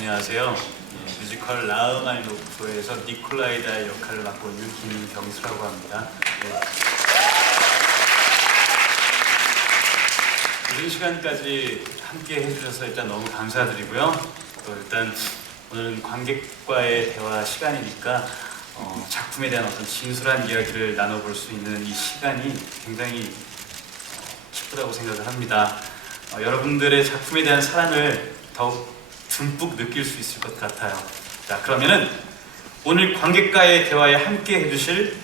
안녕하세요. 뮤지컬 라흐마니노프에서 니콜라이다의 역할을 맡고 있는 김경수라고 합니다. 이런 시간까지 함께 해주셔서 일단 너무 감사드리고요. 또 일단 오늘은 관객과의 대화 시간이니까 작품에 대한 어떤 진솔한 이야기를 나눠볼 수 있는 이 시간이 굉장히 기쁘다고 생각을 합니다. 여러분들의 작품에 대한 사랑을 더욱 듬뿍 느낄 수 있을 것 같아요. 자, 그러면은 오늘 관객과의 대화에 함께 해주실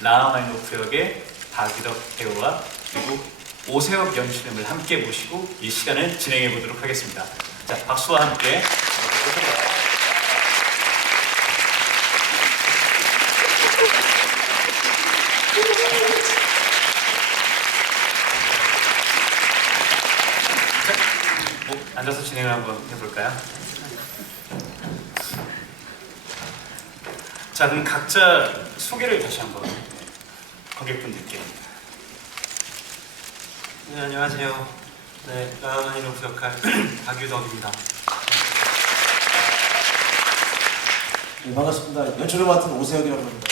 라흐마니노프 역의 박유덕 배우와 그리고 오세혁 연출님을 함께 모시고 이 시간을 진행해 보도록 하겠습니다. 자, 박수와 함께 앉아서 진행을 한번 해볼까요? 자, 그럼 각자 소개를 다시 한번 관객분들께. 네, 안녕하세요. 네, 라흐마니노프 역할 박유덕입니다. 네, 반갑습니다. 연출을 맡은 오세혁이라고 합니다.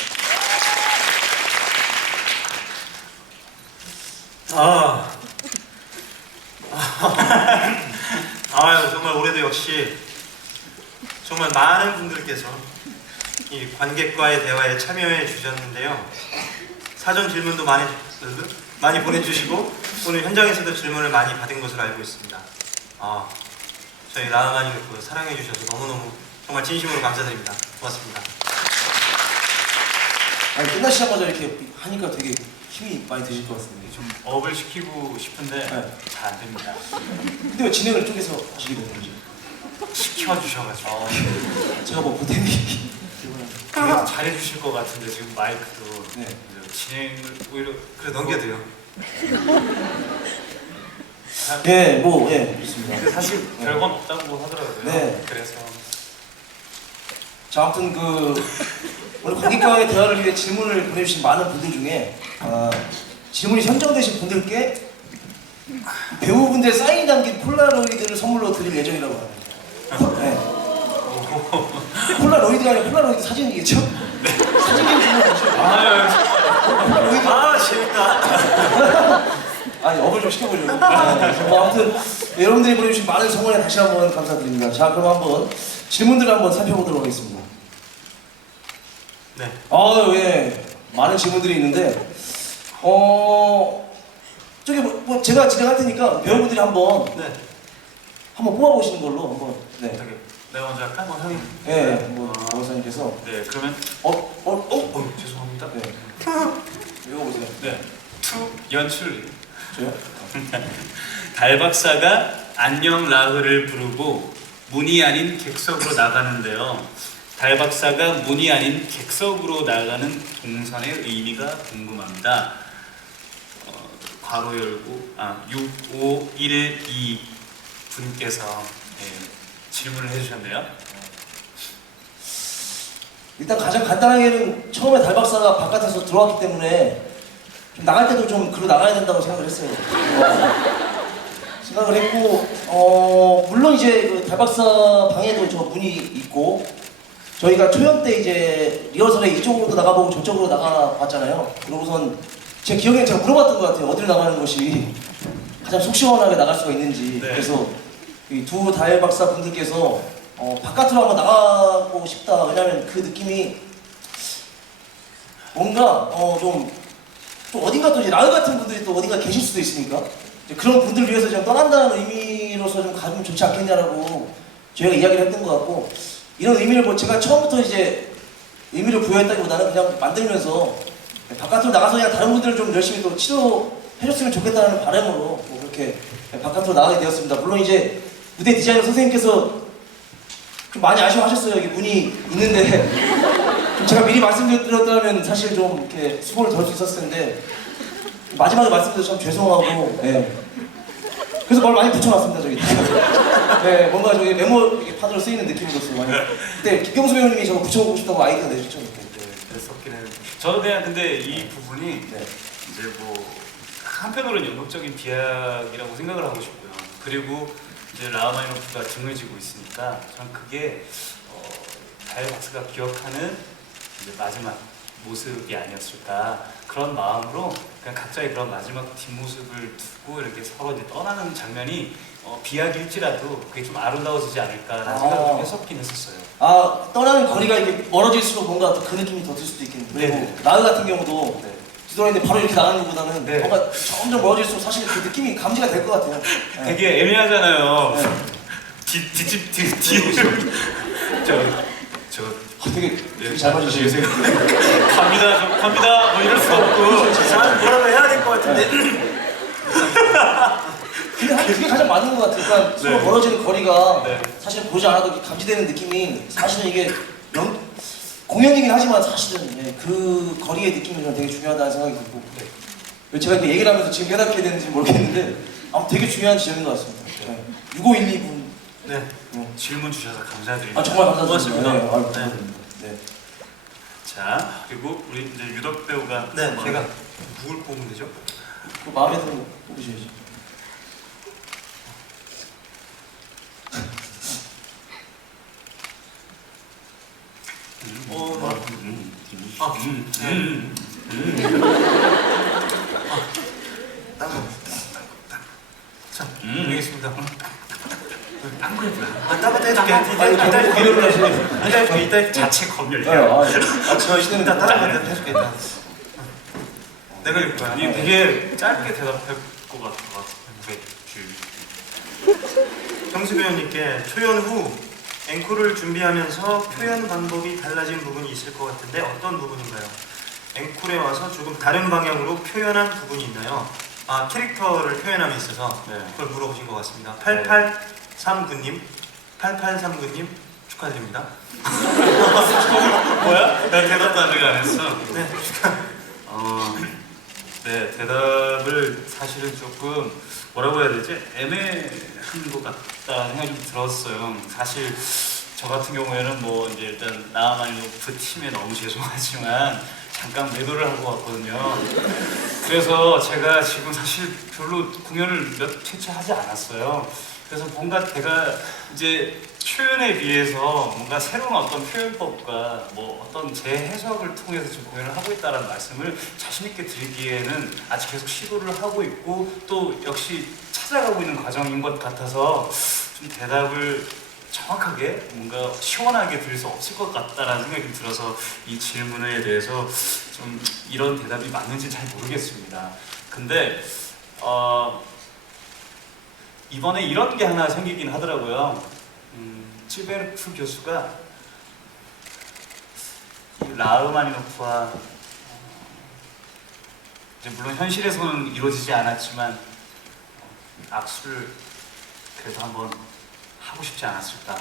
정말 올해도 역시 정말 많은 분들께서 이 관객과의 대화에 참여해 주셨는데요. 사전 질문도 많이 보내주시고 오늘 현장에서도 질문을 많이 받은 것으로 알고 있습니다. 저희 라흐마니노프 사랑해 주셔서 너무너무 정말 진심으로 감사드립니다. 고맙습니다. 아니, 끝나시자마자 이렇게 하니까 되게 힘이 많이 드실 것 같습니다. 좀 업을 시키고 싶은데 네. 잘 안 됩니다. 근데 왜 진행을 쪼개서 하시게 된 건지? 시켜주셔가지고 제가 뭐 보탬이 되게 잘해주실 것 같은데 지금 마이크도 네. 진행을 오히려 그래 넘겨드려. 예, 뭐, 예, 그렇습니다. 근데 사실 별건 없다고 하더라고요. 네. 그래서 자, 아무튼 오늘 관객과의 대화를 위해 질문을 보내주신 많은 분들 중에 질문이 선정되신 분들께 배우분들의 사인이 담긴 폴라로이드를 선물로 드릴 예정이라고 합니다. 네. 폴라로이드가 아니라 폴라로이드 사진이겠죠? 사진이 중요하죠. 폴라로이드. 재밌다. 아니, 업을 좀 시켜보려고. 아무튼 여러분들이 보내주신 많은 성원에 다시 한번 감사드립니다. 자, 그럼 한번 질문들을 한번 살펴보도록 하겠습니다. 네. 예. 많은 질문들이 있는데, 저기 뭐 제가 진행할 테니까 배우분들이 한번 뽑아보시는 걸로 한번. 네. 내가 먼저 할까? 형님. 예, 뭐 원사님께서. 네, 그러면 죄송합니다. 네. 읽어보세요. 네, 투 연출. 저요? 달 박사가 안녕 라흐를 부르고 문이 아닌 객석으로 나가는데요. 달 박사가 문이 아닌 객석으로 나가는 동선의 의미가 궁금합니다. 괄호 열고 6512 분께서 질문을 해주셨네요. 일단 가장 간단하게는 처음에 달 박사가 바깥에서 들어왔기 때문에 좀 나갈 때도 좀 글로 나가야 된다고 생각을 했어요. 생각을 했고, 물론 이제 그 달 박사 방에도 저 문이 있고, 저희가 초연 때 이제 리허설에 이쪽으로도 나가보고 저쪽으로 나가봤잖아요. 그러고선 제 기억에 제가 물어봤던 것 같아요. 어디로 나가는 것이 가장 속 시원하게 나갈 수가 있는지. 네. 그래서 이 두 달 박사 분들께서 바깥으로 한번 나가고 싶다. 왜냐면 그 느낌이 뭔가 좀 어딘가 또 이제 라흐 같은 분들이 또 어딘가 계실 수도 있으니까 이제 그런 분들을 위해서 좀 떠난다는 의미로서 좀 가면 좋지 않겠냐라고 저희가 이야기를 했던 것 같고, 이런 의미를 뭐 제가 처음부터 이제 의미를 부여했다기보다는 그냥 만들면서 바깥으로 나가서 그냥 다른 분들을 좀 열심히 또 치료해줬으면 좋겠다는 바람으로 뭐 그렇게 바깥으로 나가게 되었습니다. 물론 이제 무대 디자이너 선생님께서 좀 많이 아쉬워하셨어요. 여기 문이 있는데 좀 제가 미리 말씀드렸다면 사실 좀 이렇게 수고를 덜 수 있었을 텐데 마지막에 말씀드려서 참 죄송하고, 그래서 뭘 많이 붙여놨습니다. 저기 네, 뭔가 저기 메모 판으로 쓰이는 느낌으로서 많이. 그때 김경수 배우님이 저거 붙여보고 싶다고 아이디어 내주셨죠. 그랬었긴 했는데 저는 그냥 근데 이 부분이 이제 뭐 한편으로는 연극적인 비약이라고 생각을 하고 싶고요. 그리고 이제 라흐마니노프가 등을 지고 있으니까 저는 그게 다이어박스가 기억하는 이제 마지막 모습이 아니었을까 그런 마음으로 그냥 각자의 그런 마지막 뒷모습을 두고 이렇게 서로 이제 떠나는 장면이 비약일지라도 그게 좀 아름다워지지 않을까라는 생각을 좀 했었긴 했었어요. 아, 떠나는 거리가 이렇게 멀어질수록 뭔가 그 느낌이 더 들 수도 있겠네요. 그리고 네네. 나의 같은 경우도 네. 뒤돌아있는데 바로 이렇게 나가는 것보다는 네. 뭔가 점점 멀어질수록 사실 그 느낌이 감지가 될 것 같아요. 네. 되게 애매하잖아요. 네. 저 되게 잘 맞으시네요. 요새 갑니다 뭐 이럴 수 없고 나는 뭐라고 해야 될 것 같은데. 근데 그게 가장 맞는 것 같아요. 그러니까 서로 네. 멀어지는 거리가 네. 사실 보지 않아도 이렇게 감지되는 느낌이 사실은 이게 공연이긴 하지만 사실은 그 거리의 느낌이 저는 되게 중요하다는 생각이 들고 제가 이렇게 얘기를 하면서 지금 깨닫게 되는지 모르겠는데 아무튼 되게 중요한 지점인 것 같습니다. 네. 6512분 네. 질문 주셔서 감사드립니다. 아 정말 감사드립니다. 고맙습니다. 네, 아유, 네. 감사드립니다. 네. 자 그리고 우리 이제 유덕 배우가 네, 한번 제가 누굴 뽑으면 되죠? 그 마음에 드는 거 뽑으셔야죠. 자, 음. 알겠습니다. 안 그래도 따뜻 해줄게. 아니, 고민을 하시네. 이따 해줄게. 이따 해줄게. 자체 네, 검열이야. 저 시대는 일단 다른 거 해줄게. 일단. 내가 읽을 거야. 이 되게 짧게 대답할 것 같아. 정수 배우님께 초연 후 앵콜을 준비하면서 표현 방법이 달라진 부분이 있을 것 같은데 어떤 부분인가요? 앵콜에 와서 조금 다른 방향으로 표현한 부분이 있나요? 아, 캐릭터를 표현함에 있어서 네. 그걸 물어보신 것 같습니다. 네. 8839님 축하드립니다. 뭐야? 나 대답도 아직 안 했어. 네, 네, 대답을 사실은 조금 뭐라고 해야 되지? 애매한 것 같다는 생각이 좀 들었어요. 사실 저 같은 경우에는 뭐 이제 일단 라흐마니노프 팀에 너무 죄송하지만 잠깐 매도를 한 것 같거든요. 그래서 제가 지금 사실 별로 공연을 몇 회차 하지 않았어요. 그래서 뭔가 제가 이제 표현에 비해서 뭔가 새로운 어떤 표현법과 뭐 어떤 재해석을 통해서 지금 공연을 하고 있다는 말씀을 자신 있게 드리기에는 아직 계속 시도를 하고 있고 또 역시 찾아가고 있는 과정인 것 같아서 좀 대답을 정확하게 뭔가 시원하게 드릴 수 없을 것 같다라는 생각이 좀 들어서 이 질문에 대해서 좀 이런 대답이 맞는지 잘 모르겠습니다. 근데 이번에 이런 게 하나 생기긴 하더라고요. 찌베르프 교수가 이 라흐마니노프와 이제 물론 현실에서는 이루어지지 않았지만 악수를 그래도 한번 하고 싶지 않았을까.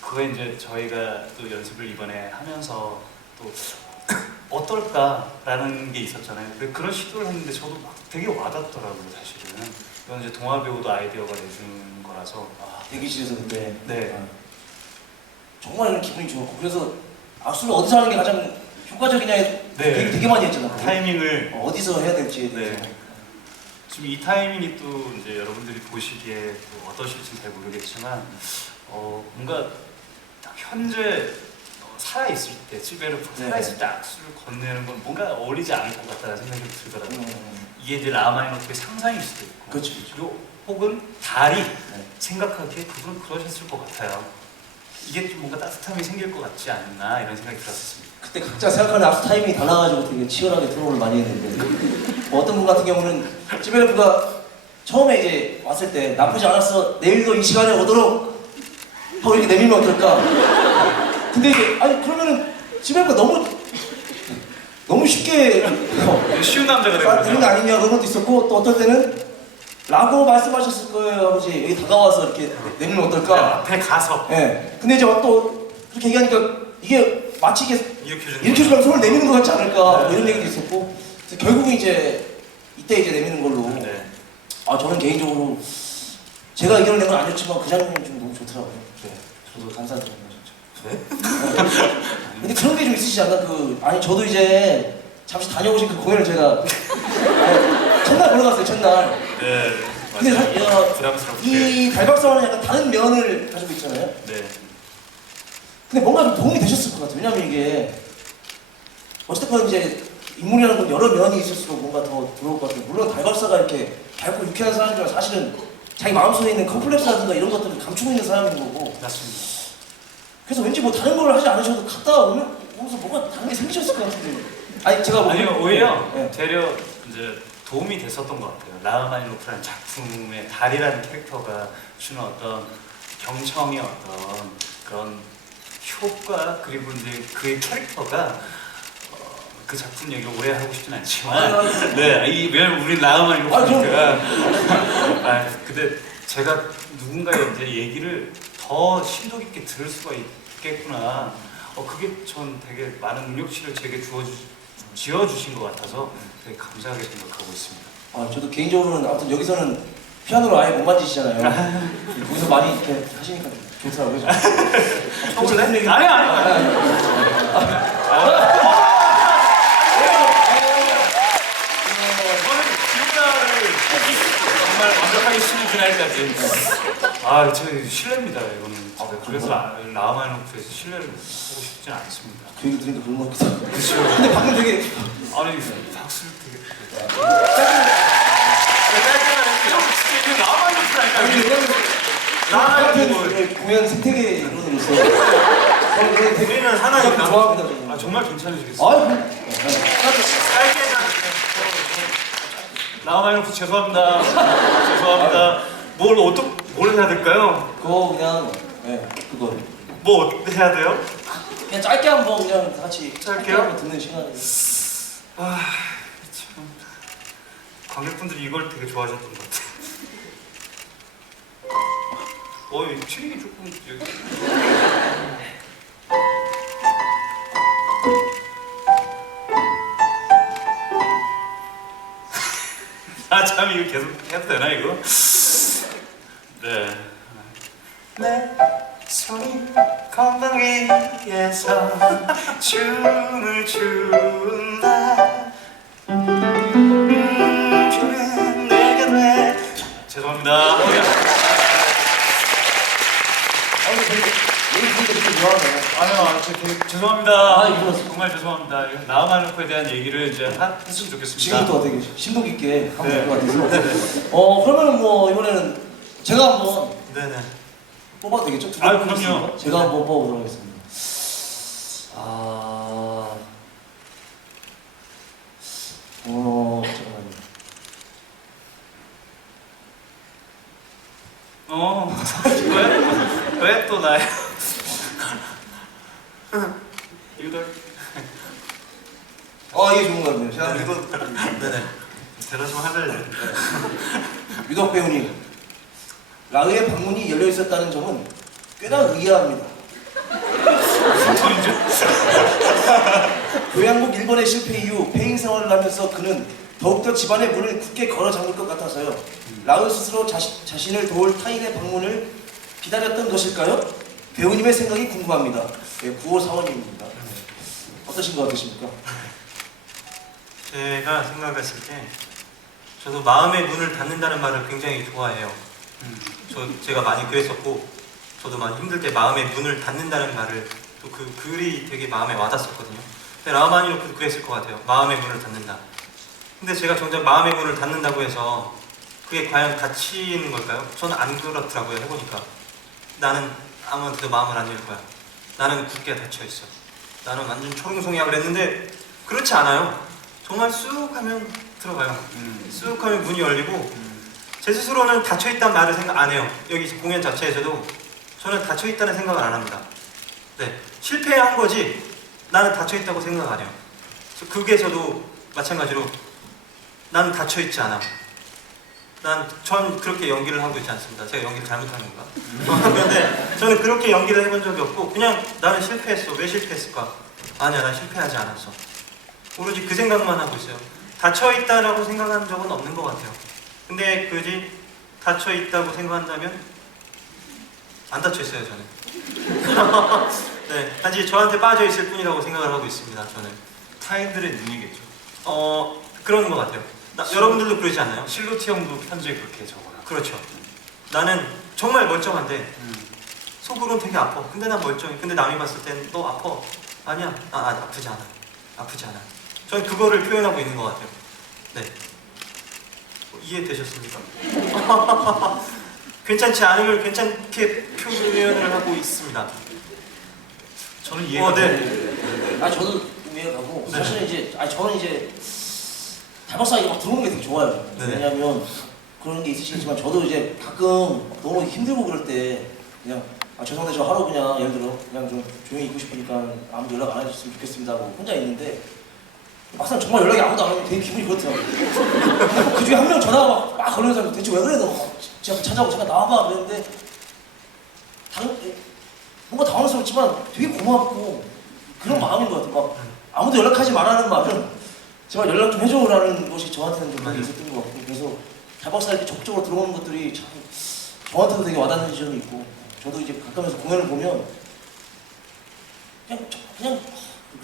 그거에 이제 저희가 또 연습을 이번에 하면서 또 어떨까라는 게 있었잖아요. 근데 그런 시도를 했는데 저도 막 되게 와닿더라고요, 사실은. 이건 이제 동화 배우도 아이디어가 내주는 거라서. 대기실에서 그때 네. 정말 기분이 좋았고 그래서 악수를 어디서 하는 게 가장 효과적이냐에 네. 되게 많이 했잖아요. 타이밍을 어디서 해야 될지에 대해서. 네. 지금 이 타이밍이 또 이제 여러분들이 보시기에 또 어떠실지 잘 모르겠지만 뭔가 딱 현재 살아있을 때 찌베르프 네. 살아있을 때 악수를 건네는 건 뭔가 어울리지 않을 것 같다는 생각이 들더라고요. 이게 이제 라흐마니노프의 상상일 수도 있고 그렇죠. 그리고 혹은 달이 네. 생각하기에 그분은 그러셨을 것 같아요. 이게 좀 뭔가 따뜻함이 생길 것 같지 않나 이런 생각이 들었습니다. 그때 각자 생각하는 악수 타이밍이 달라가지고 되게 치열하게 토론을 많이 했는데 뭐 어떤 분 같은 경우는 찌베르프가 처음에 이제 왔을 때 나쁘지 않았어 내일도 이 시간에 오도록 하고 이렇게 내밀면 어떨까. 근데 이제 아니 그러면은 찌베르프가 너무 쉽게 쉬운 남자가 되는 거 되거든요. 아니냐 그런 것도 있었고 또 어떨 때는 라고 말씀하셨을 거예요 하고 이제 여기 다가와서 이렇게 내밀면 어떨까. 앞에 가서 예. 근데 이제 또 그렇게 얘기하니까 이게 마치 이게 이렇게 주면 손을 내미는 것 같지 않을까 뭐 이런 얘기도 있었고 그래서 결국은 이제 이때 이제 내미는 걸로. 네. 저는 개인적으로 제가 의견을 낸 건 아니었지만 그 장면이 좀 너무 좋더라고요. 네. 저도 감사드립니다 진짜. 네? 근데 그런 게 좀 있으시지 않나? 아니 저도 이제 잠시 다녀오신 그 공연을 제가 첫날 보러 갔어요. 첫날. 네. 근데 맞아요. 부담스럽게. 이 달박사와는 약간 다른 면을 가지고 있잖아요. 네. 근데 뭔가 좀 도움이 되셨을 것 같아요. 왜냐면 이게 어쨌든 이제 인물이라는 건 여러 면이 있을수록 뭔가 더 들어올 것 같아요. 물론 달박사가 이렇게 밝고 유쾌한 사람이지만 사실은 자기 마음속에 있는 컴플렉스라든가 이런 것들을 감추고 있는 사람인 거고. 맞습니다. 그래서 왠지 뭐 다른 걸 하지 않으셔도 갔다 오면 오면서 뭐가 다른 게 생기셨을 것 같은데. 아니 제가 뭐 아니요, 오히려 네. 되려 이제 도움이 됐었던 것 같아요. 라흐마니노프라는 작품의 달이라는 캐릭터가 주는 어떤 경청의 어떤 그런 효과, 그리고 이제 그의 캐릭터가 그 작품 얘기를 오래 하고 싶진 않지만 네, 왜냐면 우리 라흐마니노프니까 근데 제가 누군가의 이제 얘기를 더 심도 깊게 들을 수가 있겠구나. 그게 전 되게 많은 능력치를 제게 지어주신 것 같아서 되게 감사하게 생각하고 있습니다. 저도 개인적으로는 아무튼 여기서는 피아노를 아예 못 만지시잖아요. 여기서 많이 이렇게 하시니까 좋더라고요. 아니. 저는 기억나를 정말 완벽하게 쉬는 그날까지. 저 실례입니다, 이거는. 그래서 라흐마니노프에서 실례를 하고 싶진 않습니다. 그 얘기 들으니까 그런 것 같기도 하고. 그렇죠. 근데 방금 되게 아니, 박수를 되게. 짧게 라흐마니노프라니까. 같은 공연 생태계 이론으로서 저는 되게 우리는 하나니까. 좋아합니다. 저는. 정말 괜찮으시겠어요? 짧게 아, 죄송합니다. 죄송합니다. 뭘 해야 될까요? 그거 그냥 그거 뭐 해야 돼요? 그냥 짧게 한번 그냥 다 같이 짧게요? 한번 듣는 시간을. 참 관객분들이 이걸 되게 좋아하셨던 것 같아요. 이 트릭이 조금 여기. 참 이거 계속 해도 되나 이거? 네. 내 손이 건방 위에서 춤을 춘다. 춤은 내게 돼. 죄송합니다. 여기 분들 되게 좋아하네요. 아니요, 되게 죄송합니다. 이거 정말 죄송합니다. 라흐마니노프에 대한 얘기를 이제 했으면 좋겠습니다. 지금부터 되게 심도 깊게 한번 네. 볼것 같아서. 그러면은 뭐 이번에는 제가 한번 네네. 뽑아도 되겠죠? 두 그럼요. 있으니까. 제가 한번 뽑아보도록 하겠습니다. 잠깐만요. 왜 또 나요? 이거 이게 좋은 것 같네요. 제가 네네. 대답 좀 하자요. 유덕 배우님, 라흐의 방문이 열려 있었다는 점은 꽤나 의아합니다. 무슨 소리죠? 교양국 일본의 실패 이후 페인 생활을 하면서 그는 더욱더 집안의 문을 굳게 걸어 잠글 것 같아서요. 라흐 스스로 자신을 도울 타인의 방문을 기다렸던 것일까요? 배우님의 생각이 궁금합니다. 9호 사원님입니다. 어떠신 것 같으십니까? 제가 생각했을 때 저도 마음의 문을 닫는다는 말을 굉장히 좋아해요. 제가 많이 그랬었고 저도 많이 힘들 때 마음의 문을 닫는다는 말을 또 그 글이 되게 마음에 와닿았었거든요. 근데 라흐마니노프도 그랬을 것 같아요. 마음의 문을 닫는다. 근데 제가 정작 마음의 문을 닫는다고 해서 그게 과연 닫히는 걸까요? 저는 안 그렇더라고요. 해보니까 나는 아무한테도 마음을 안 열 거야. 나는 굳게 닫혀 있어. 나는 완전 초롱송이야 그랬는데 그렇지 않아요. 정말 쑥 하면 들어가요. 쑥 하면 문이 열리고 제 스스로는 닫혀있다는 말을 생각 안 해요. 여기 공연 자체에서도 저는 닫혀있다는 생각을 안 합니다. 네, 실패한 거지 나는 닫혀있다고 생각 안 해요. 그래서 극에서도 마찬가지로 나는 닫혀있지 않아. 전 그렇게 연기를 하고 있지 않습니다. 제가 연기를 잘못하는 건가? 그런데 저는 그렇게 연기를 해본 적이 없고 그냥 나는 실패했어. 왜 실패했을까? 아니야, 난 실패하지 않았어. 오로지 그 생각만 하고 있어요. 닫혀있다라고 생각한 적은 없는 것 같아요. 근데 굳이 닫혀있다고 생각한다면 안 닫혀있어요, 저는. 네, 단지 저한테 빠져있을 뿐이라고 생각을 하고 있습니다, 저는. 타인들의 눈이겠죠. 그런 것 같아요. 여러분들도 그러지 않나요? 실로티 형도 편지에 그렇게 적어놨고. 그렇죠. 나는 정말 멀쩡한데 속으로는 되게 아파. 근데 난 멀쩡해. 근데 남이 봤을 땐 너 아파. 아니야. 아프지 않아. 아프지 않아. 전 그거를 표현하고 있는 것 같아요. 네. 이해되셨습니까? 괜찮지 않음을 괜찮게 표현을 하고 있습니다. 저는 이해가 네. 아 저도 이해가고 네. 사실은 이제 저는 이제 달박사가 막 들어오는 게 되게 좋아요. 네. 왜냐면 그런 게 있으시겠지만 저도 이제 가끔 너무 힘들고 그럴 때 그냥 죄송한데 저 하루 그냥 예를 들어 그냥 좀 조용히 있고 싶으니까 아무도 연락 안 해줬으면 좋겠습니다 하고 혼자 있는데 막상 정말 연락이 아무도 안 오면 되게 기분이 그렇더라고요. 그 중에 한 명 전화가 막 걸리는 사람 대체 왜 그래 너? 제가 찾아오고 잠깐 나와봐 그랬는데 뭔가 당황스럽지만 되게 고맙고 그런 마음인 것 같아요. 막 아무도 연락하지 말라는 말은 제발 연락 좀 해줘라는 것이 저한테는 좀 많이 있었던 것 같고 그래서 달박사 이렇게 적극적으로 들어오는 것들이 참 저한테도 되게 와닿는 지점이 있고 저도 이제 가끔에서 공연을 보면 그냥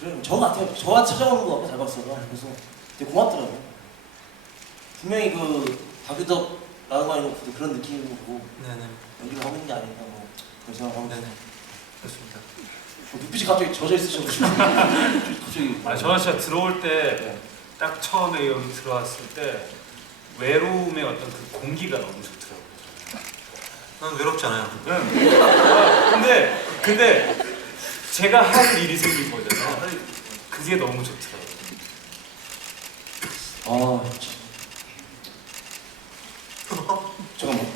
그래요. 저 같아요. 저한테 찾아오는 것 같고 달박사가 그래서 되게 고맙더라고요. 분명히 그 다큐덕 라우마이노프도 그런 느낌이고 네네. 연기를 하고 있는 게 아닌가 뭐 그런 생각하고 네네. 그렇습니다. 눈빛이 갑자기 젖어 있으셔가지고 갑자기 저는 진짜 들어올 때 네. 딱 처음에 여기 들어왔을 때 외로움의 어떤 그 공기가 너무 좋더라고요. 난 외롭지 않아요. 근데 제가 할 일이 생긴 거잖아요. 그게 너무 좋더라고요. 잠깐만.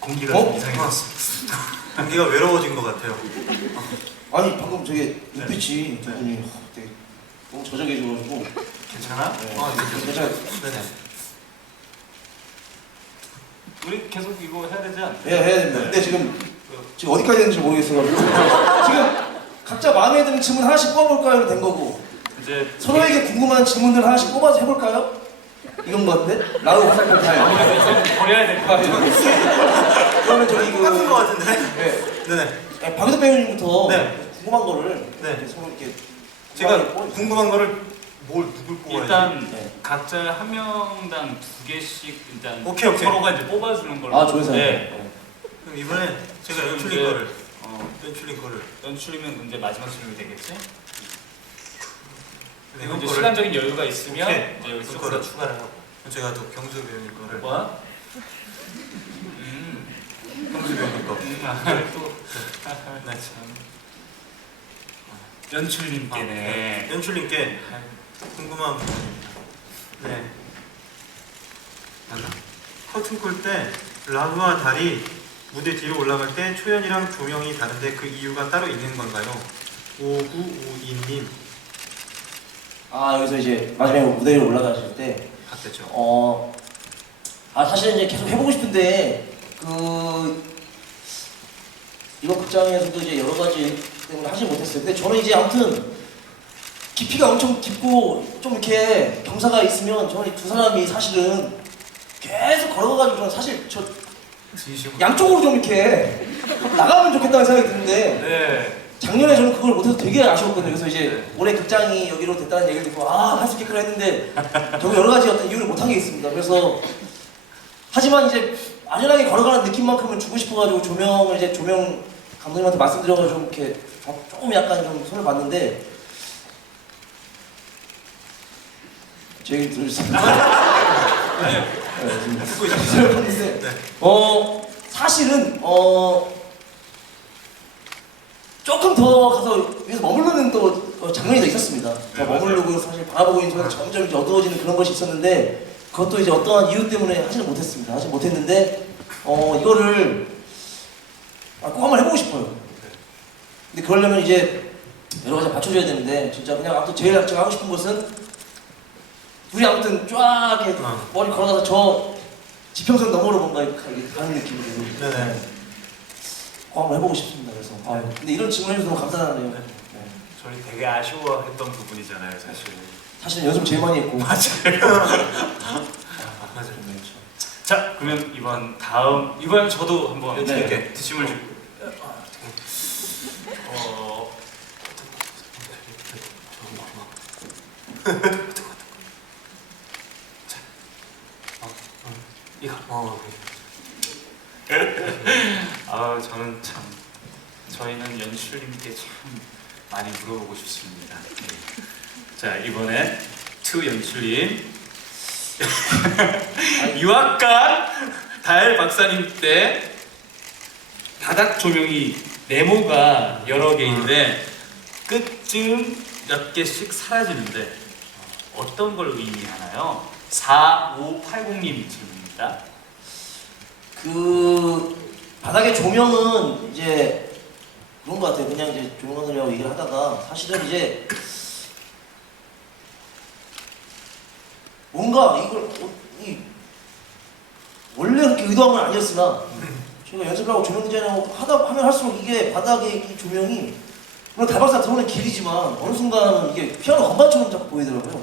공기가 좀 이상해졌어. 공기가 외로워진 것 같아요. 아니 방금 저게 눈빛이 두 분이 되게 너무 저적해져가지고 괜찮아? 네. 네. 괜찮아요. 네네. 우리 계속 이거 해야 되지 않나? 예, 해야 됩니다. 근데 지금 어디까지 했는지 모르겠어가지고 지금 각자 마음에 드는 질문 하나씩 뽑아볼까요? 된 거고 이제 서로에게 궁금한 질문들 하나씩 뽑아서 해볼까요? 이건 거 같은데? 라우 화살표 타임. 아무래도 이건 버려야 될 것 같아요. 그러면 저기 똑같은 것 같은데? 네. 네네. 박유덕 배우님부터 네. 궁금한 거를 네. 이렇게 서로 이렇게 제가 궁금한 거를 누굴 뽑아야지? 일단 네. 각자 한 명당 2개씩 일단 오케이. 서로가 이제 뽑아주는 걸로. 아 좋은 생각. 네. 그럼 이번에 제가 연출린 이제, 거를 연출린 거를 연출이면 이제 마지막 질문이 되겠지? 네, 그리고 이제 거를- 시간적인 여유가 있으면 오케이. 이제 여기 그 조금 거를 더 추가를 하고. 제가 또 경수 배우님 거를 뭐야? 경수 배우님 거. 또 네. 참. 연출님께네. 연출님께 궁금한 부분입니다. 네. 맞나? 커튼콜 때 라브와 달이 무대 뒤로 올라갈 때 초연이랑 조명이 다른데 그 이유가 따로 있는 건가요? 5952님 여기서 이제 마지막에 무대 위로 올라가실 때 같겠죠? 사실은 이제 계속 해보고 싶은데 이번 극장에서도 이제 여러 가지 때문에 하지 못했어요. 근데 저는 이제 아무튼 깊이가 엄청 깊고 좀 이렇게 경사가 있으면 저는 이 두 사람이 사실은 계속 걸어가가지고 저는 사실 저 진심으로. 양쪽으로 좀 이렇게 나가면 좋겠다는 생각이 드는데 네. 작년에 저는 그걸 못해서 되게 아쉬웠거든요. 그래서 이제 네. 올해 극장이 여기로 됐다는 얘기를 듣고 할 수 있겠구나 했는데 저도 여러 가지 어떤 이유를 못한 게 있습니다. 그래서 하지만 이제 안전하게 걸어가는 느낌만큼은 주고 싶어가지고 조명 감독님한테 말씀드려가지고 좀 이렇게 조금 약간 좀 손을 봤는데 제 얘기 들어주세요. 듣고 있습니다. 손을 봤는데 네. 사실은 조금 더 가서 여기서 머무르는 또 장면이 더 있었습니다. 더 머무르고 사실 바라보고 있는 순간 점점 이제 어두워지는 그런 것이 있었는데 그것도 이제 어떠한 이유 때문에 하지 못했습니다. 하지 못했는데 이거를 꼭 한번 해보고 싶어요. 근데 그러려면 이제 여러 가지 받쳐줘야 되는데 진짜 그냥 아무튼 제일 제가 하고 싶은 것은 둘이 아무튼 쫙 이렇게 머리 걸어가서 저 지평선 너머로 뭔가 이렇게 가는 느낌으로 네네. 꼭 한번 해보고 싶습니다. 그래서 근데 이런 질문 해주셔서 너무 감사하네요. 네. 저희 되게 아쉬워했던 부분이잖아요, 사실. 사실은 연습 제일 많이 했고 맞아요. 맞아요. 자, 그러면 이번 저도 한번 네. 이렇게 뒷심을 주. 이거. 저는 참 저희는 연출님께 참 많이 물어보고 싶습니다. 자, 이번에 투 연출님 유학관 달 박사님 때 바닥 조명이 네모가 여러 개인데 끝쯤 몇 개씩 사라지는데 어떤 걸 의미하나요? 4580님 질문입니다. 그 바닥의 조명은 이제 그런 것 같아요. 그냥 이제 조명관이라고 얘기를 하다가 사실은 이제 뭔가 이걸 원래 그렇게 의도한 건 아니었으나 저희가 연습하고 조명 디자인하고 하다 하면 할수록 이게 바닥의 이 조명이 물론 달박사 들어오는 길이지만 어느 순간은 이게 피아노 건반처럼 자꾸 보이더라고요.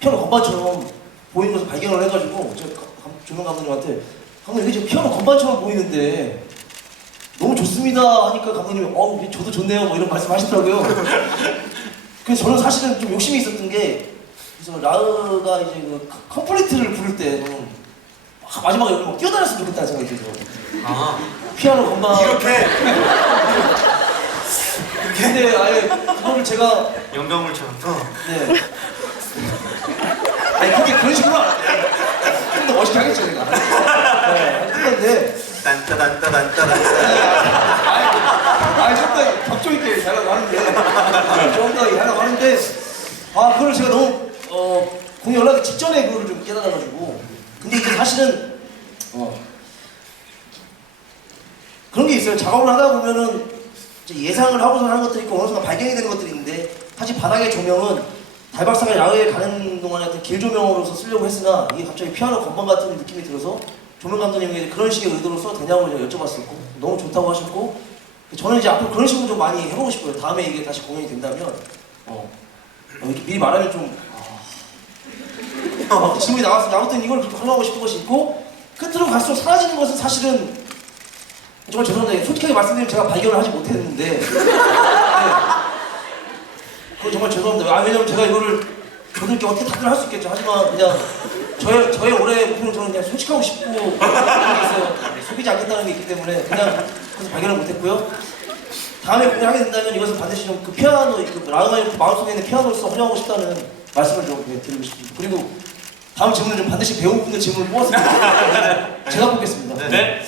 피아노 건반처럼 보이는 것을 발견을 해가지고 제가 조명 감독님한테 감독님 이게 지금 피아노 건반처럼 보이는데 너무 좋습니다 하니까 감독님이 저도 좋네요 뭐 이런 말씀 하시더라고요. 그래서 저는 사실은 좀 욕심이 있었던 게 그래서 라흐가 이제 그 컴플리트를 부를 때 저는 마지막에 여기 막 뛰어다녔으면 좋겠다는 생각이 들어요. 아 피아노 건반 이렇게 근데 아예 그거를 제가 영감물처럼 네. 아니 그게 그런 식으로 좀 더 멋있게 하겠죠 제가. 네. 그런데 딴따단따단따단 좀더 격조 있게 하려고 하는데 좀 더 하려고 하는데 그걸 제가 너무 공연 연락이 직전에 그거를 좀 깨달아가지고 근데 이제 사실은 그런 게 있어요. 작업을 하다 보면은 이제 예상을 하고서 하는 것들이 있고 어느 순간 발견이 되는 것들이 있는데 사실 바닥의 조명은 달박사가 야외에 가는 동안에 어떤 길 조명으로서 쓰려고 했으나 이게 갑자기 피아노 건반 같은 느낌이 들어서 조명 감독님에게 그런 식의 의도로 써도 되냐고 제가 여쭤봤었고 너무 좋다고 하셨고 저는 이제 앞으로 그런 식으로 좀 많이 해보고 싶어요. 다음에 이게 다시 공연이 된다면 이렇게 미리 말하면 좀 질문이 나왔으니까 아무튼 이걸 그렇게 활용하고 싶은 것이 있고 끝으로 갈수록 사라지는 것은 사실은 정말 죄송합니다. 솔직하게 말씀드리면 제가 발견을 하지 못했는데 네. 그건 정말 죄송합니다. 왜냐면 제가 이거를 저들께 어떻게 다들 할 수 있겠죠. 하지만 그냥 저의 올해의 목표는 저는 그냥 솔직하고 싶고 그런 게 있어요. 속이지 않겠다는 게 있기 때문에 그냥 그래서 발견을 못했고요. 다음에 공연하게 된다면 이것은 반드시 좀 그 피아노, 그 라흐마니노프 마음속에 있는 피아노로서 활용하고 싶다는 말씀을 좀 드리고 싶습니다. 그리고 다음 질문은 좀 반드시 배우분의 질문을 뽑았습니다. 제가 뽑겠습니다. 네.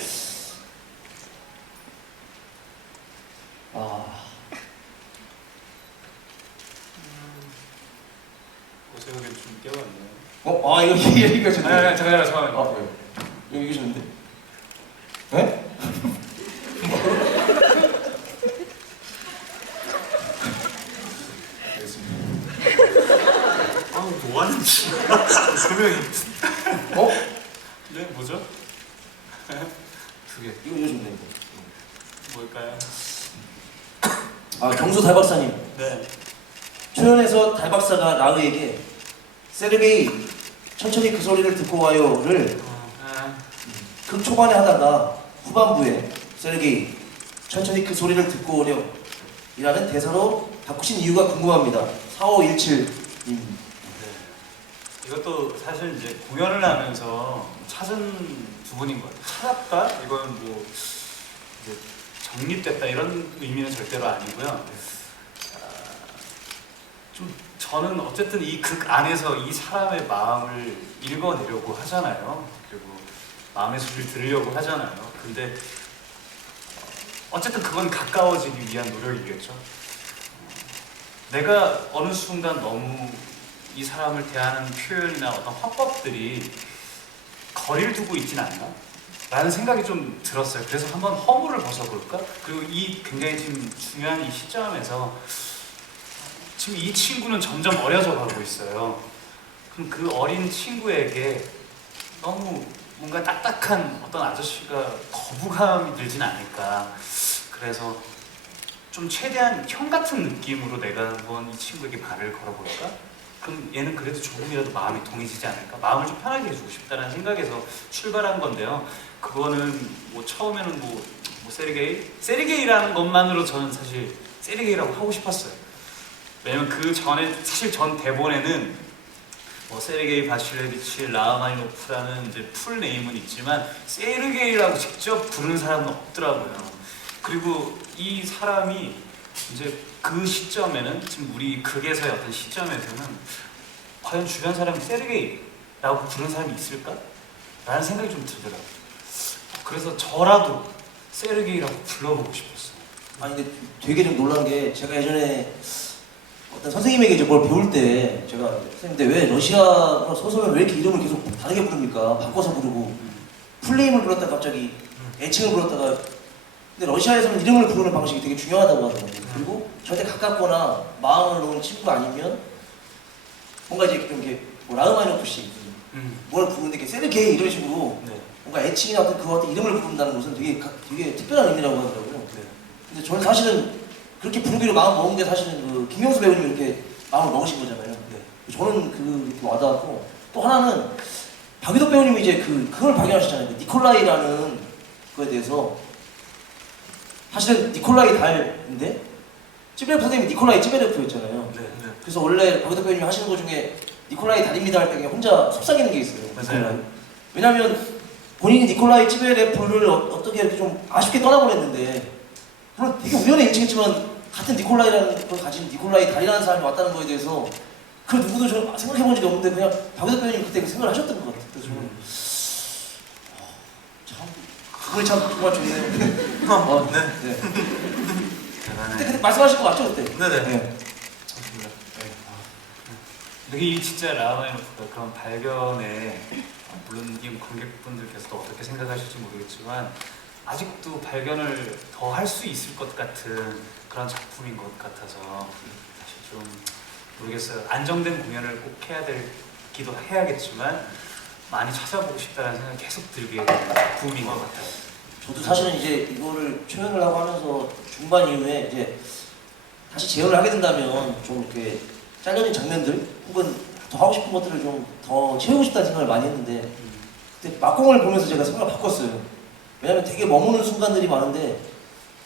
고생하게 좀 껴왔네요. 이거 얘기가 좋네. 잠깐만요. 이거 좋은데? 네? 뭐 하는지 소명이 네, 뭐죠? 두 개. 이거 좋네. 뭘까요? 경수 달박사님. 네. 초연에서 달박사가 라흐에게 세르게이 천천히 그 소리를 듣고 와요를 극 초반에 하다가 후반부에 세르게이 천천히 그 소리를 듣고 오렴 이라는 대사로 바꾸신 이유가 궁금합니다. 4517님. 이것도 사실 이제 공연을 하면서 찾은 부분인 것 같아요. 찾았다? 이건 뭐 이제 정립됐다 이런 의미는 절대로 아니고요. 좀 저는 어쨌든 이 극 안에서 이 사람의 마음을 읽어내려고 하잖아요. 그리고 마음의 소리를 들으려고 하잖아요. 근데 어쨌든 그건 가까워지기 위한 노력이겠죠. 내가 어느 순간 너무 이 사람을 대하는 표현이나 어떤 화법들이 거리를 두고 있진 않나? 라는 생각이 좀 들었어요. 그래서 한번 허물을 벗어볼까? 그리고 이 굉장히 지금 중요한 이 시점에서 지금 이 친구는 점점 어려져 가고 있어요. 그럼 그 어린 친구에게 너무 뭔가 딱딱한 어떤 아저씨가 거부감이 들진 않을까. 그래서 좀 최대한 형 같은 느낌으로 내가 한번 이 친구에게 발을 걸어볼까? 그럼 얘는 그래도 조금이라도 마음이 동해지지 않을까? 마음을 좀 편하게 해주고 싶다는 생각에서 출발한 건데요. 그거는 뭐 처음에는 뭐 세르게이라는 것만으로 저는 사실 세르게이라고 하고 싶었어요. 왜냐면 그 전에 사실 전 대본에는 뭐 세르게이 바실레비치 라흐마니노프라는 이제 풀 네임은 있지만 세르게이라고 직접 부르는 사람은 없더라고요. 그리고 이 사람이 이제 그 시점에는 지금 우리 극에서의 어떤 시점에서는 과연 주변 사람이 세르게이라고 부르는 사람이 있을까? 라는 생각이 좀 들더라고요. 그래서 저라도 세르게이라고 불러보고 싶었어요. 아니 근데 되게 좀 놀란 게 제가 예전에 어떤 선생님에게 이제 뭘 배울 때 제가 선생님 왜 러시아 소설은 왜 이렇게 이름을 계속 다르게 부릅니까? 바꿔서 부르고 풀네임을 불렀다가 갑자기 애칭을 불렀다가 근데 러시아에서는 이름을 부르는 방식이 되게 중요하다고 하더라고요. 그리고 저한테 가깝거나 마음을 놓은 친구가 아니면 뭔가 이제 좀 이렇게 뭐 라흐마니노프 씨 뭘 부르는데 이렇게 세르게이 이런 식으로 네. 뭔가 애칭이나 어떤 그 어떤 이름을 부른다는 것은 되게 특별한 의미라고 하더라고요. 네. 근데 저는 사실은 그렇게 부르기로 마음 먹은 게 사실은 그 김명수 배우님이 이렇게 마음을 먹으신 거잖아요. 네. 저는 그렇게 와닿았고 또 하나는 박유덕 배우님이 이제 그걸 발견하셨잖아요. 그 니콜라이라는 거에 대해서 사실은 니콜라이 달인데 찌베레프 선생님이 니콜라이 찌베레프였잖아요. 네. 네. 그래서 원래 박유덕 배우님이 하시는 것 중에 니콜라이 달입니다 할 때 그냥 혼자 속삭이는 게 있어요. 맞아요. 니콜라이. 왜냐하면 본인이 니콜라이 찌베레프를 어떻게 이렇게 좀 아쉽게 떠나보냈는데 물론 되게 우연히 인치겠지만 같은 니콜라이라는 걸 가진 니콜라이 달이라는 사람이 왔다는 거에 대해서 그 누구도 좀 생각해본 적이 없는데 그냥 박유덕 배우님 그때 그 생각을 하셨던 것 같아요. 그래서 저는 참 그걸 참 정말 좋네요. 네. 네. 대단해. 그때 말씀하신 거 맞죠 그때? 네네. 네. 좋습니다. 네. 근데 이 진짜 라흐마니노프가 그런 발견에 물론 이 관객분들께서도 어떻게 생각하실지 모르겠지만 아직도 발견을 더 할 수 있을 것 같은 그런 작품인 것 같아서 사실 좀 모르겠어요. 안정된 공연을 꼭 해야 되기도 해야겠지만 많이 찾아보고 싶다는 생각이 계속 들게 되는 작품인 것 같아요. 저도 사실은 이제 이거를 초연을 하고 하면서 중반 이후에 이제 다시 재연을 하게 된다면 좀 이렇게 잘려진 장면들 혹은 더 하고 싶은 것들을 좀 더 채우고 싶다는 생각을 많이 했는데 그때 막공을 보면서 제가 생각을 바꿨어요. 왜냐면 되게 머무는 순간들이 많은데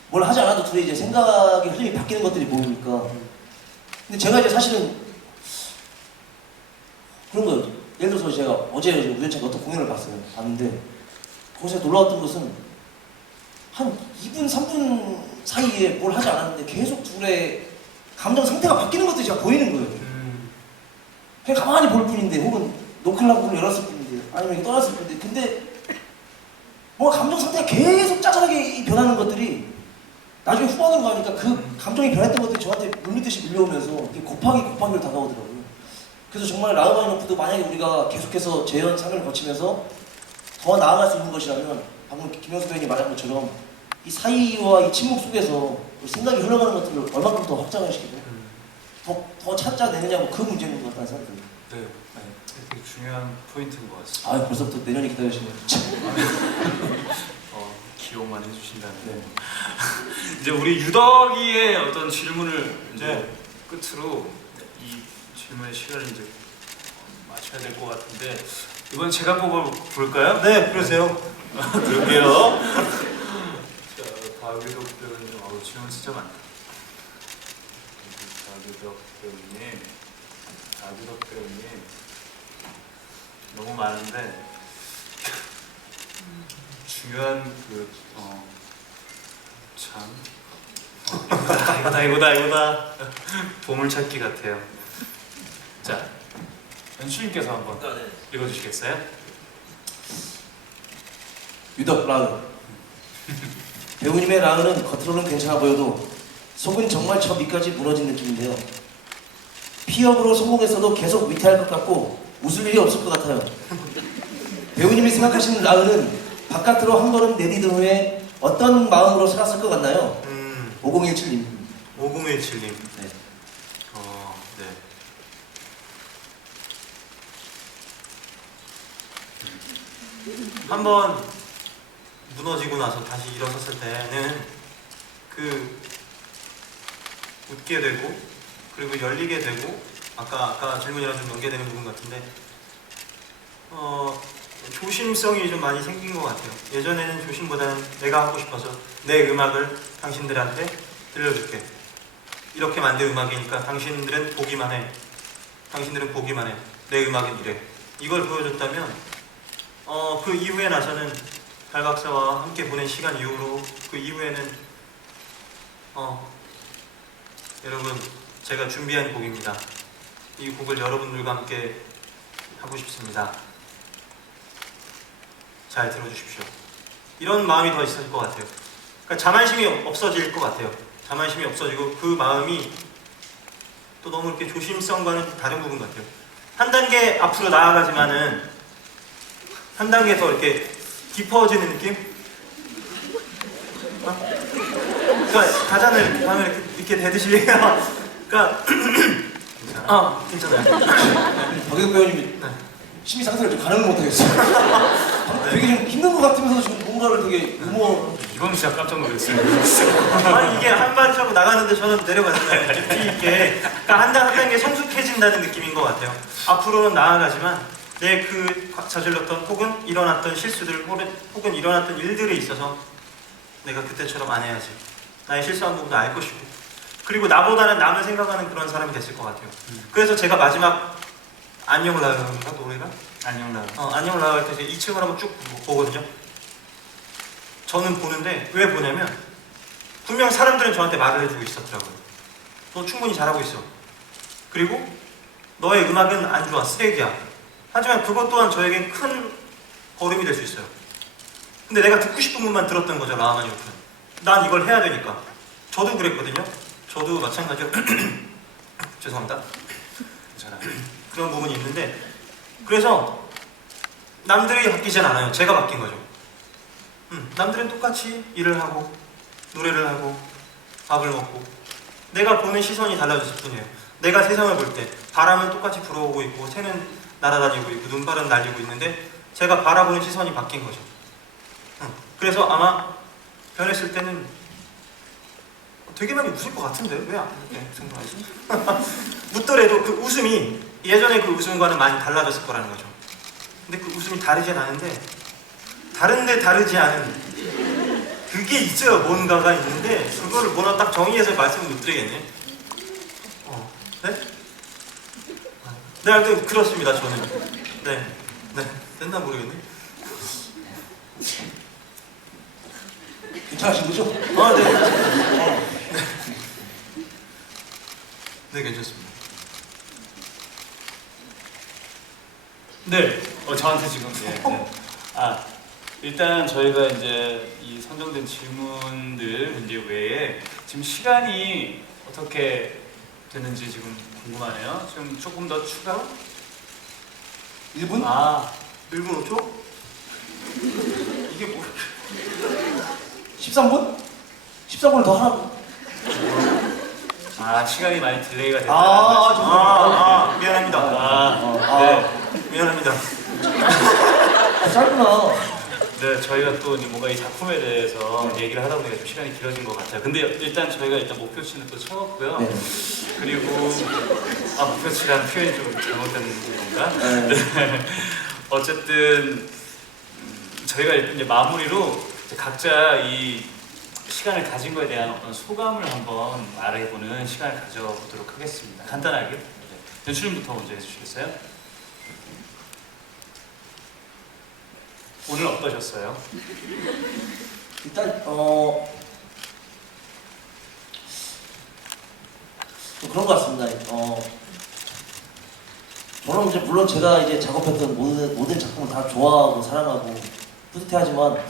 뭘 하지 않아도 둘이 이제 생각의 흐름이 바뀌는 것들이 보이니까 근데 제가 이제 사실은 그런 거예요. 예를 들어서 제가 어제 우연찮게 어떤 공연을 봤는데 거기서 놀라웠던 것은 한 2분, 3분 사이에 뭘 하지 않았는데 계속 둘의 감정 상태가 바뀌는 것들이 제가 보이는 거예요. 그냥 가만히 볼 뿐인데 혹은 노클럽을 열었을 뿐인데 아니면 이렇게 떠났을 뿐인데 근데 뭔가 감정 상태가 계속 짜잘하게 변하는 것들이 나중에 후반으로 가니까 그 감정이 변했던 것들이 저한테 물밀듯이 밀려오면서 이게 곱하기로 다가오더라고요. 그래서 정말 라흐마니노프도 만약에 우리가 계속해서 재연 3회를 거치면서 더 나아갈 수 있는 것이라면 방금 김영수 배우님이 말한 것처럼 이 사이와 이 침묵 속에서 생각이 흘러가는 것들을 얼마큼 더 확장을 시키고 더 찾아내느냐고 그 문제인 것 같다는 생각이 듭니다. 네, 되게 중요한 포인트인 것 같습니다. 아 벌써부터 내년이 기다리시네요. 기억만 해주신다는. 네. 이제 우리 유덕이의 어떤 질문을 이제 끝으로 이 질문의 시간을 이제 맞춰야 될 것 같은데 이번 제가 뽑아볼까요? 네, 그러세요. 그럴게요. 자, 박유덕 배우님, 질문 진짜 많다. 박유덕 배우님 너무 많은데 중요한 이거다 보물찾기 같아요. 자, 연출님께서 한번 읽어주시겠어요? 유덕 라흐 배우님의 라흐는 겉으로는 괜찮아 보여도 속은 정말 저 밑까지 무너진 느낌인데요. 피업으로 성공했어도 계속 위태할 것 같고 웃을 일이 없을 것 같아요. 배우님이 생각하시는 라흐는 바깥으로 한 걸음 내디딘 후에 어떤 마음으로 살았을 것 같나요? 5017님. 5017님. 네. 네. 한번 무너지고 나서 다시 일어섰을 때는 그 웃게 되고 그리고 열리게 되고 아까 질문이랑 좀 연계되는 부분 같은데 조심성이 좀 많이 생긴 것 같아요. 예전에는 조심보다는 내가 하고 싶어서 내 음악을 당신들한테 들려줄게. 이렇게 만든 음악이니까 당신들은 보기만 해. 내 음악은 이래. 이걸 보여줬다면 그 이후에 나서는 달 박사와 함께 보낸 시간 이후로 그 이후에는 여러분 제가 준비한 곡입니다. 이 곡을 여러분들과 함께 하고 싶습니다. 잘 들어주십시오. 이런 마음이 더 있을 것 같아요. 그러니까 자만심이 없어질 것 같아요. 자만심이 없어지고 그 마음이 또 너무 이렇게 조심성과는 다른 부분 같아요. 한 단계 앞으로 나아가지만은 한 단계 더 이렇게 깊어지는 느낌? 그러니까 가잔을 밤에 이렇게 대드실래요? 그러니까 괜찮아요. 박영 배우님이 네. 심리 상태를 좀 가늠을 못하겠어요. 되게 좀 힘든 것 같으면서 지금 뭔가를 되게 이건 진짜 깜짝 놀랐어요. 아니 이게 한 발이 자꾸 나가는데 저는 내려갔잖아요. 깊이 있게. 그러니까 한 단계 성숙해진다는 느낌인 것 같아요. 앞으로는 나아가지만 내 그 저질렀던 혹은 일어났던 실수들 혹은 일어났던 일들에 있어서 내가 그때처럼 안 해야지. 나의 실수한 부분도 알 것이고 그리고 나보다는 남을 생각하는 그런 사람이 됐을 것 같아요. 그래서 제가 마지막 안녕 라라인가 노래가? 안녕 나. 안녕 라라 할 때 2층을 한번 쭉 보거든요. 저는 보는데 왜 보냐면 분명 사람들은 저한테 말을 해주고 있었더라고요. 너 충분히 잘하고 있어. 그리고 너의 음악은 안 좋아, 쓰레기야. 하지만 그것 또한 저에겐 큰 걸음이 될 수 있어요. 근데 내가 듣고 싶은 것만 들었던 거죠, 라하마니 오프는. 난 이걸 해야 되니까. 저도 그랬거든요. 저도 마찬가지로 죄송합니다. 괜찮아. 그런 부분이 있는데 그래서 남들이 바뀌진 않아요. 제가 바뀐 거죠. 남들은 똑같이 일을 하고 노래를 하고 밥을 먹고 내가 보는 시선이 달라졌을 뿐이에요. 내가 세상을 볼 때 바람은 똑같이 불어오고 있고 새는 날아다니고 있고 눈발은 날리고 있는데 제가 바라보는 시선이 바뀐 거죠. 그래서 아마 변했을 때는 되게 많이 웃을 것 같은데 왜 안 이렇게 생각하지? 웃더라도 그 웃음이 예전에 그 웃음과는 많이 달라졌을 거라는 거죠. 근데 그 웃음이 다르진 않은데 다른데 다르지 않은 그게 있어요. 뭔가가 있는데 그거를 뭐나 딱 정의해서 말씀을 못 드리겠네. 네? 네, 하여튼 그렇습니다. 저는 네 됐나 모르겠네. 괜찮으신 거죠? 네 괜찮습니다. 네, 저한테 지금 네. 일단 저희가 이제 이 선정된 질문들 이제 외에 지금 시간이 어떻게 됐는지 지금 궁금하네요. 지금 조금 더 추가? 1분? 1분 5초? 이게 뭐? 13분? 13분을 더 하라고. 시간이 많이 딜레이가 됐다. 미안합니다. 네. 미안합니다. 짧구나. 네, 저희가 또 뭔가 이 작품에 대해서 얘기를 하다 보니까 좀 시간이 길어진 것 같아요. 근데 일단 저희가 목표치는 또 채웠고요. 네. 그리고 목표치라는 표현이 좀 잘못된 건가? 네. 어쨌든 저희가 이제 마무리로 이제 각자 이 시간을 가진 거에 대한 어떤 소감을 한번 말해보는 시간을 가져보도록 하겠습니다. 간단하게. 연출님부터 먼저 해주시겠어요? 오늘 어떠셨어요? 일단 좀 그런 것 같습니다. 저는 이제 물론 제가 이제 작업했던 모든 작품을 다 좋아하고 사랑하고 뿌듯해하지만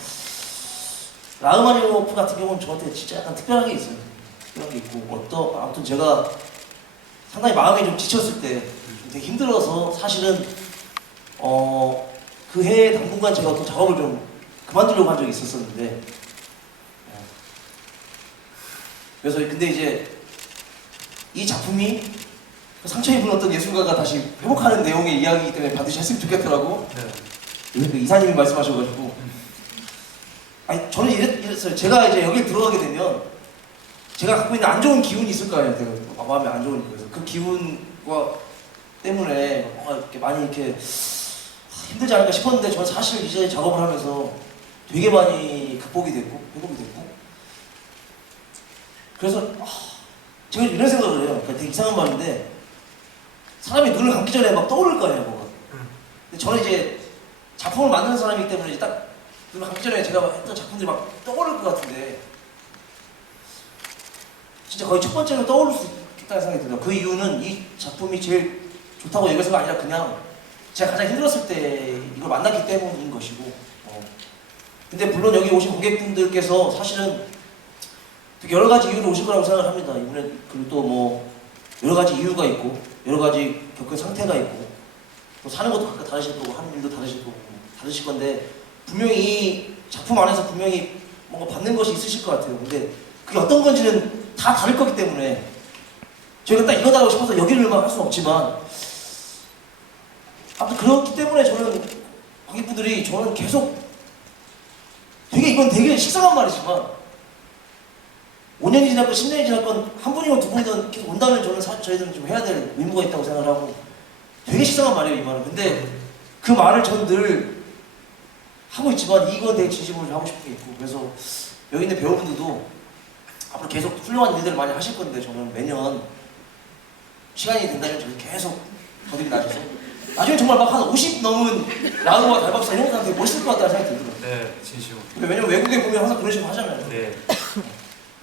라흐마니노프 같은 경우는 저한테 진짜 약간 특별한 게 있어요. 특별한 게 있고 아무튼 제가 상당히 마음이 좀 지쳤을 때 되게 힘들어서 사실은 그 해에 당분간 제가 어떤 작업을 좀 그만두려고 한 적이 있었었는데 그래서 근데 이제 이 작품이 상처 입은 어떤 예술가가 다시 회복하는 내용의 이야기이기 때문에 반드시 했으면 좋겠더라고. 네. 그 이사님이 말씀하셔가지고 아니 저는 이랬어요. 제가 이제 여기 들어가게 되면 제가 갖고 있는 안 좋은 기운이 있을 거 아니에요. 제가 마음에 안 좋으니까. 그래서 그 기운과 때문에 뭔가 이렇게 많이 이렇게 힘들지 않을까 싶었는데 저는 사실 이제 작업을 하면서 되게 많이 극복이 됐고 회복이 됐고 그래서 제가 이런 생각을 해요. 그러니까 되게 이상한 말인데 사람이 눈을 감기 전에 막 떠오를 거 아니에요, 뭐가. 근데 저는 이제 작품을 만드는 사람이기 때문에 이제 딱 눈을 감기 전에 제가 했던 작품들이 막 떠오를 것 같은데 진짜 거의 첫 번째로 떠오를 수 있다는 생각이 들어요. 그 이유는 이 작품이 제일 좋다고 얘기해서가 아니라 그냥 제가 가장 힘들었을 때 이걸 만났기 때문인 것이고 근데 물론 여기 오신 고객분들께서 사실은 되게 여러 가지 이유로 오실 거라고 생각을 합니다. 이번에 그리고 또 뭐 여러 가지 이유가 있고 여러 가지 겪은 상태가 있고 또 사는 것도 각각 다르실 거고 하는 일도 다르실 거고 다르실 건데 분명히 이 작품 안에서 분명히 뭔가 받는 것이 있으실 것 같아요. 근데 그게 어떤 건지는 다 다를 거기 때문에 저희가 딱 이거다 하고 싶어서 여기를 막 할 수는 없지만 아무튼 그렇기 때문에 저는 관객분들이 저는 계속 이건 되게 식상한 말이지만 5년이 지났건 10년이 지났건 한 분이건 두 분이든 계속 온다면 저는 저희들은 좀 해야 될 의무가 있다고 생각을 하고 되게 식상한 말이에요, 이 말은. 근데 그 말을 저는 늘 하고 있지만 이건 되게 진심으로 하고 싶은 게 있고 그래서 여기 있는 배우분들도 앞으로 계속 훌륭한 일들을 많이 하실 건데 저는 매년 시간이 된다면 저희 계속 더듬이 나셔서 나중에 정말 막 한 50 넘은 라우와 달박사 이런 사람 되게 멋있을 것 같다는 생각이 들더라고요. 네, 진심으로. 왜냐면 외국에 보면 항상 그런 식으로 하잖아요. 네.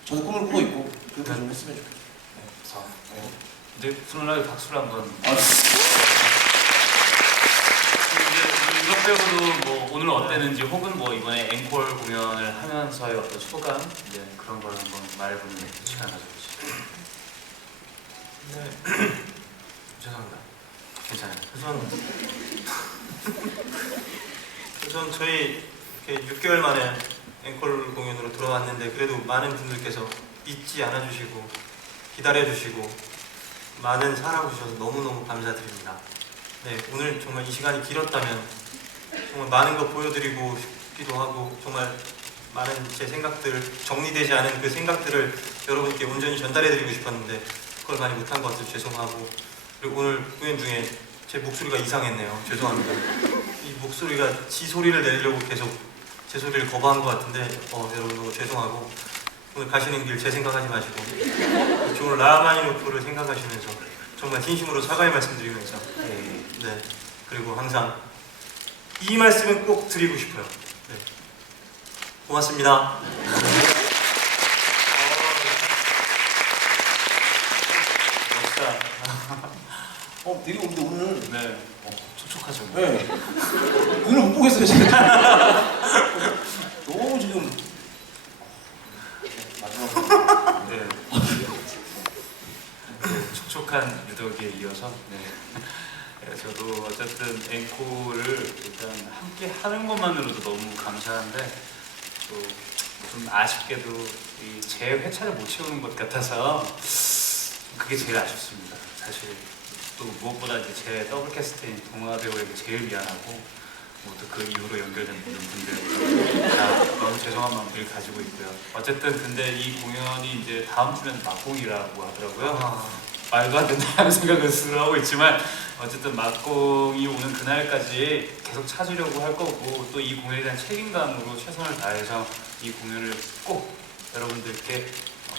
저도 꿈을 꾸고 있고 그렇게 좀 했으면 좋겠어요. 그래서 이제 훈훈하게 박수를 한번. 이제 이것 빼고도 뭐 오늘 어땠는지 혹은 뭐 이번에 앵콜 공연을 하면서의 어떤 소감 그런 걸 한번 말해보는 시간 가져보시죠. 네. 죄송합니다. 괜찮아요. 우선 저희 이렇게 6개월 만에 앵콜 공연으로 돌아왔는데 그래도 많은 분들께서 잊지 않아주시고 기다려주시고 많은 사랑해주셔서 너무너무 감사드립니다. 네, 오늘 정말 이 시간이 길었다면 정말 많은 거 보여드리고 싶기도 하고 정말 많은 제 생각들, 정리되지 않은 그 생각들을 여러분께 온전히 전달해드리고 싶었는데 그걸 많이 못한 것 같아서 죄송하고 그리고 오늘 공연 중에 제 목소리가 이상했네요. 죄송합니다. 이 목소리가 지 소리를 내려고 계속 제 소리를 거부한 것 같은데 여러분 너무 죄송하고 오늘 가시는 길 제 생각하지 마시고 오늘 라마니노프를 생각하시면서 정말 진심으로 사과의 말씀드리면서 네 그리고 항상 이 말씀은 꼭 드리고 싶어요. 네. 고맙습니다. 되게 근데 오늘 네, 촉촉하죠. 네. 눈을 못 보겠어요 지금. 너무 지금 마지막. 네. 촉촉한 유덕에 이어서 저도 어쨌든 앵콜을 일단 함께 하는 것만으로도 너무 감사한데 또 좀 아쉽게도 제 회차를 못 채우는 것 같아서 그게 제일 아쉽습니다. 사실 또 무엇보다 이제 제 더블 캐스트인 동화 배우에게 제일 미안하고 뭐 또 그 이후로 연결된 모든 분들 다 너무 죄송한 마음을 가지고 있고요. 어쨌든 근데 이 공연이 이제 다음 주면 막공이라고 하더라고요. 말도 안 된다는 생각을 하고 있지만 어쨌든 막공이 오는 그날까지 계속 찾으려고 할 거고 또 이 공연에 대한 책임감으로 최선을 다해서 이 공연을 꼭 여러분들께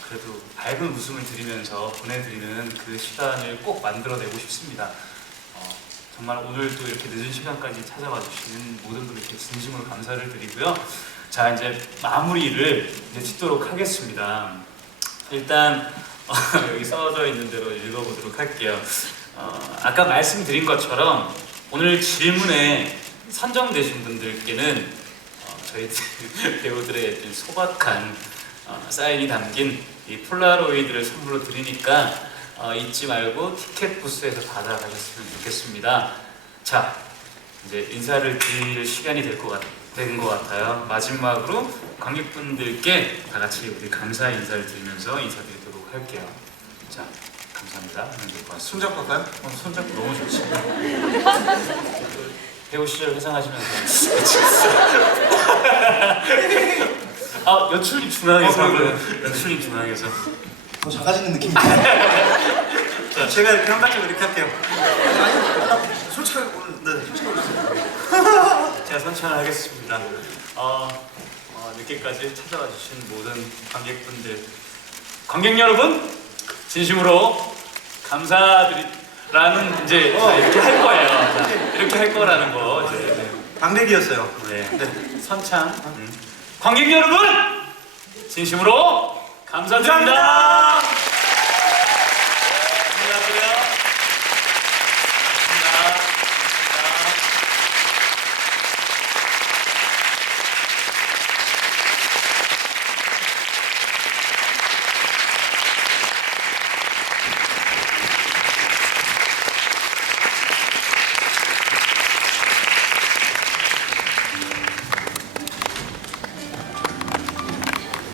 그래도 밝은 웃음을 드리면서 보내드리는 그 시간을 꼭 만들어내고 싶습니다. 정말 오늘 또 이렇게 늦은 시간까지 찾아와 주시는 모든 분들께 진심으로 감사를 드리고요. 자 이제 마무리를 이제 짓도록 하겠습니다. 일단 여기 써져 있는 대로 읽어보도록 할게요. 아까 말씀드린 것처럼 오늘 질문에 선정되신 분들께는 저희 배우들의 소박한 사인이 담긴 이 폴라로이드를 선물로 드리니까 잊지 말고 티켓 부스에서 받아가셨으면 좋겠습니다. 자, 이제 인사를 드릴 시간이 된 것 같아요. 마지막으로 관객분들께 다 같이 우리 감사 인사를 드리면서 인사드리도록 할게요. 자, 감사합니다. 손잡고 갈까요? 손잡고 너무 좋지. 배우 시절 회상하시면서 연출님 중앙에서 연출님 중앙에서 더 작아지는 느낌이에요. 자, 제가 이렇게 한 발짝 이렇게 할게요. 솔직하게 오늘 솔직하게 제가 선창을 하겠습니다. 늦게까지 찾아와 주신 모든 관객분들, 관객 여러분 진심으로 감사드립니다. 라는 이제 자, 이렇게 할 거예요. 자, 이렇게 할 거라는 거. 이제. 방백이었어요. 네. 네. 선창. 관객 여러분! 진심으로 감사드립니다.